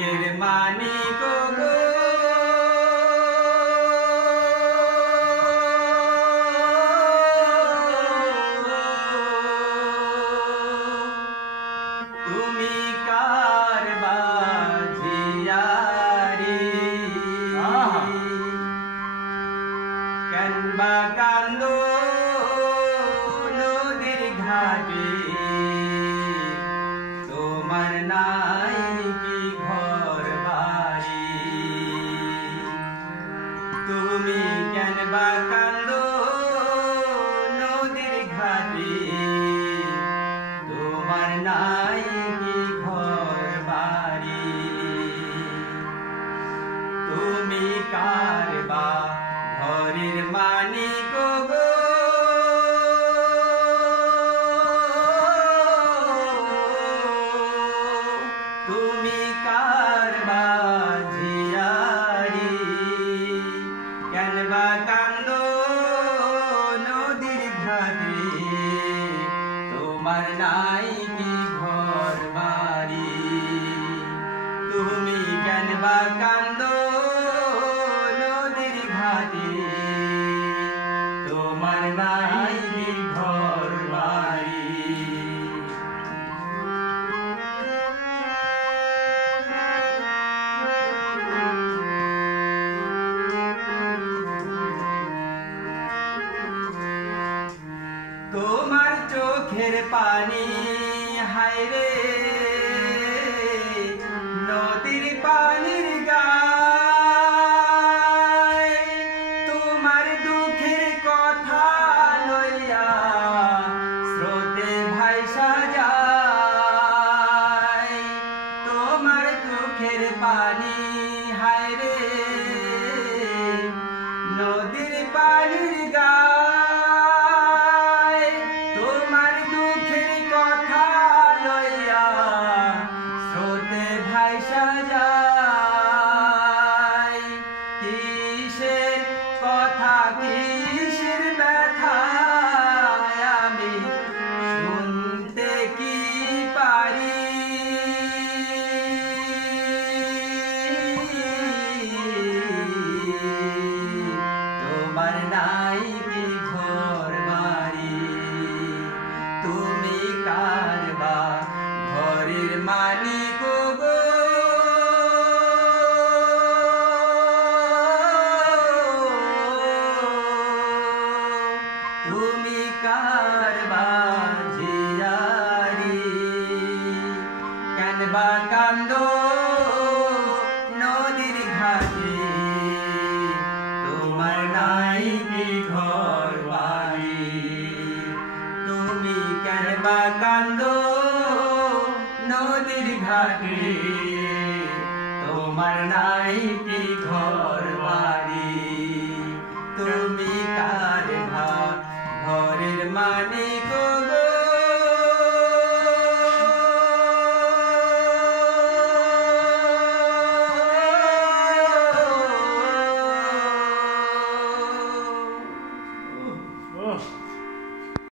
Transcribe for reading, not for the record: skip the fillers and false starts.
ভাগ্যের মানিক গো তুমি কার বাজিয়ারি কেন বা কান্দো নদীর ঘাটে তোমার নাই কি ঘর বাড়ি তুমি কেন বা কান্দো নদীর ঘাটে তোমার নাই কি ঘর বাড়ি তুমি কার বা ঘরের মানিক গো তুমি কার বাজিয়ারি কেন বা কান্দো নদীর ঘাটে তোমার নাই কি ঘর বাড়ি তুমি কেন বা কান্দো নদীর ঘাটে তোমার নাই কি ঘর বাড়ি তোমার চোখের পানি হায়রে নদীর পানির গায় তোমার দুঃখের কথা লইয়া স্রোতে ভাইসা যায় তোমার চোখের পানি হায়রে নদীর পানির গায় তোমার দুঃখের কথা লইয়া স্রোতে ভাইসা যায় কিসের কথা কিসের ব্যথা আমি শুনতে কি পারি তোমার নাই কি ঘর বাড়ি তুমি কার বা ঘরের মানিক গো তুমি কার বাজিয়ারি কেন বা কান্দো নদীর ঘাটে তোমার নাই কি ঘর বাড়ি তুমি কেন বা কান্দো নদীর ঘাটে তোমার নাই কি ঘর